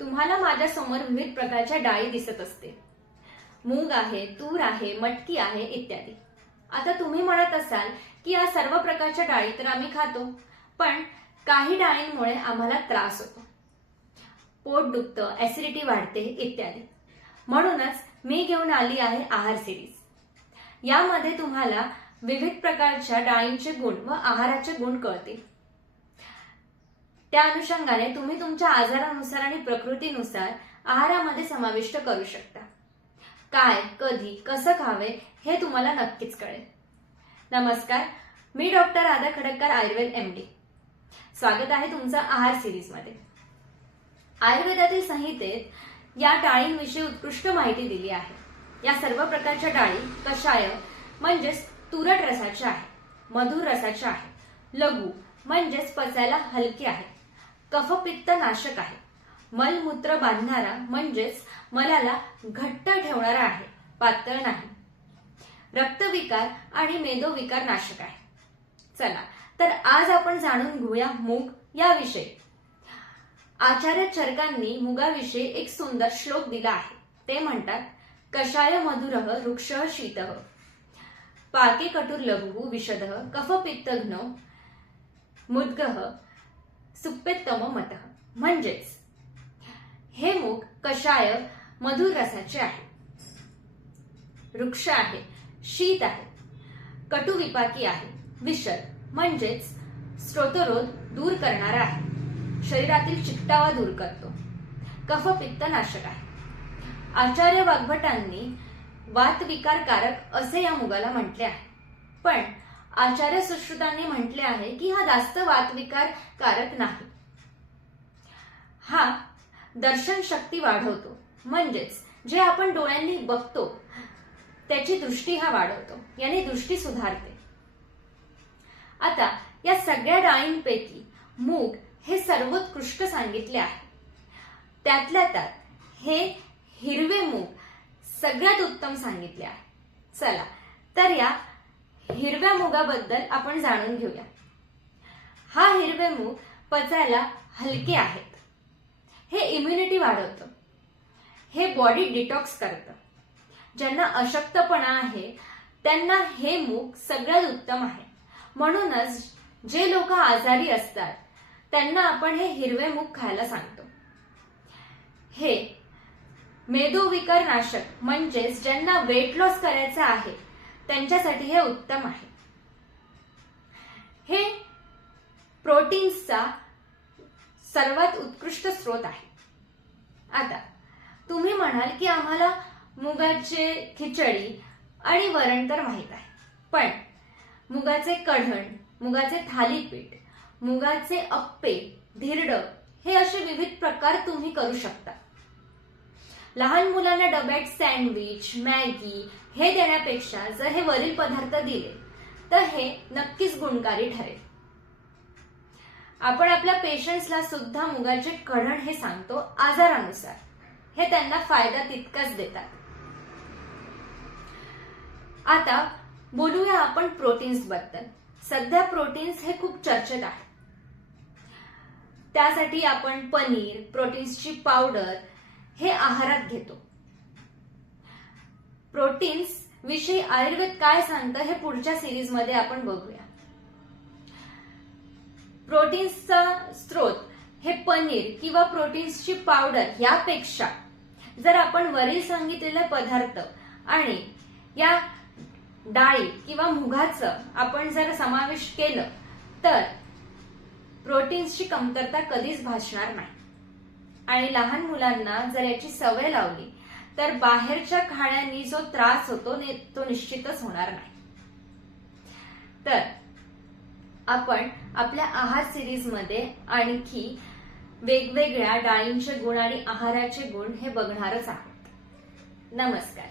तुम्हाला माझ्या समोर विविध प्रकारच्या डाळी दिसत असतील. मूग आहे, तूर आहे, मटकी आहे इत्यादी. आता तुम्ही म्हणत असाल की या सर्व प्रकारच्या डाळी तर आम्ही खातो, पण काही डाळींमुळे आम्हाला त्रास होतो, पोट दुखतं, ऍसिडिटी वाढते इत्यादी. म्हणूनच मी घेऊन आली आहे आहार सिरीज. यामध्ये तुम्हाला विविध प्रकारच्या डाळींचे गुण व आहाराचे गुण कळतील. त्या अनुषंगाने तुम्ही तुमच्या आजारानुसार आणि प्रकृतीनुसार आहारामध्ये समाविष्ट करू शकता. काय, कधी, कसं खावे हे तुम्हाला नक्कीच कळेल. नमस्कार, मी डॉक्टर राधा खडककर, आयुर्वेद MD. स्वागत आहे तुमचं आहार सिरीजमध्ये. आयुर्वेदातील संहितेत या डाळींविषयी उत्कृष्ट माहिती दिली आहे. या सर्व प्रकारच्या डाळी कषाय म्हणजेच तुरट रसाच्या आहे, मधुर रसाच्या आहे, लघु म्हणजेच पचायला हलके आहे, कफपित्त नाशक आहे, मलमूत्र बांधणारा म्हणजेच मलाला घट्ट ठेवणारा आहे, पातळ नाही, रक्तविकार आणि मेदोविकार नाशक आहे. चला तर आज आपण जाणून घेऊया मूग याविषयी. आचार्य चरकांनी मुगाविषयी एक सुंदर श्लोक दिला आहे. ते म्हणतात, कषाय मधुरः रुक्षः शीतः पाके कटुर लघु विशदः कफपित्तघ्नो मुद्गः सुप्पेत्तम मतः. म्हणजेच हे मूग कषाय मधुर रसाचे आहे, वृक्ष आहे, शीत आहे, कटुविपाकी आहे, विषद म्हणजेच स्त्रोतरोध दूर करणारा आहे, शरीरातील चिकटावा दूर करतो, कफपित्त नाशक आहे. आचार्य वाग्भटांनी वातविकारकारक असे या मुगाला म्हटले आहे, पण आचार्य सुश्रुतांनी म्हटले आहे की हा जास्त वातविकारकारक नाही. हा दर्शन शक्ती वाढवतो, म्हणजेच जे आपण डोळ्यांनी बघतो त्याची दृष्टी हा वाढवतो, याने दृष्टी सुधारते. आता या सगळ्या डाळींपैकी मूग हे सर्वोत्कृष्ट सांगितले आहे. त्यातल्या त्यात हे हिरवे मूग सगळ्यात उत्तम सांगितले आहे. चला तर या हिरव्या मुगाबद्दल आपण जाणून घेऊया. हा हिरवे मूग पचायला हलके आहेत, हे इम्युनिटी वाढवतं, हे बॉडी डिटॉक्स करतं. ज्यांना अशक्तपणा आहे त्यांना हे मूग सगळ्यात उत्तम आहे. म्हणूनच जे लोक आजारी असतात त्यांना आपण हे हिरवे मूग खायला सांगतो. हे मेदोविकार नाशक म्हणजेच ज्यांना वेट लॉस करायचा आहे त्यांच्यासाठी हे उत्तम आहे. हे प्रोटीन्सचा सर्वात उत्कृष्ट स्रोत आहे. आता तुम्ही म्हणाल की आम्हाला मुगाचे खिचडी आणि वरण तर माहित आहे, पण मुगाचे कढण, मुगाचे थालीपीठ, मुगाचे अप्पे, धिरड हे असे विविध प्रकार तुम्ही करू शकता. लहान मुलांना डब्यात सँडविच, मॅगी हे देण्यापेक्षा जर हे वरील पदार्थ दिले तर हे नक्कीच गुणकारी ठरेल. आपण आपल्या पेशंट्सला सुद्धा मुगाचे कढण हे सांगतो आजारानुसार. हे त्यांना फायदा तितकाच देतात. आता बोलूया आपण प्रोटीन्स बद्दल. सध्या प्रोटीन्स हे खूप चर्चेत आहे. त्यासाठी आपण पनीर, प्रोटीन्सची पावडर हे आहारात घेतो. प्रोटीन्स विषयी आयुर्वेद काय सांगतं हे पुढच्या सिरीजमध्ये आपण बघूया. प्रोटीन्सचा स्रोत हे पनीर किंवा प्रोटीन्सची पावडर यापेक्षा जर आपण वरील सांगितलेले पदार्थ आणि या डाळी किंवा मुगाचं आपण जर समावेश केलं तर प्रोटीन्सची कमतरता कधीच भासणार नाही. आणि लहान मुलांना जर याची सवय लावली तर बाहेरच्या खाण्यानी जो त्रास होतो तो निश्चितच होणार नाही. तर आपण आपल्या आहार सिरीजमध्ये आणखी वेगवेगळ्या डाळींचे गुण आणि आहाराचे गुण हे बघणारच आहोत. नमस्कार.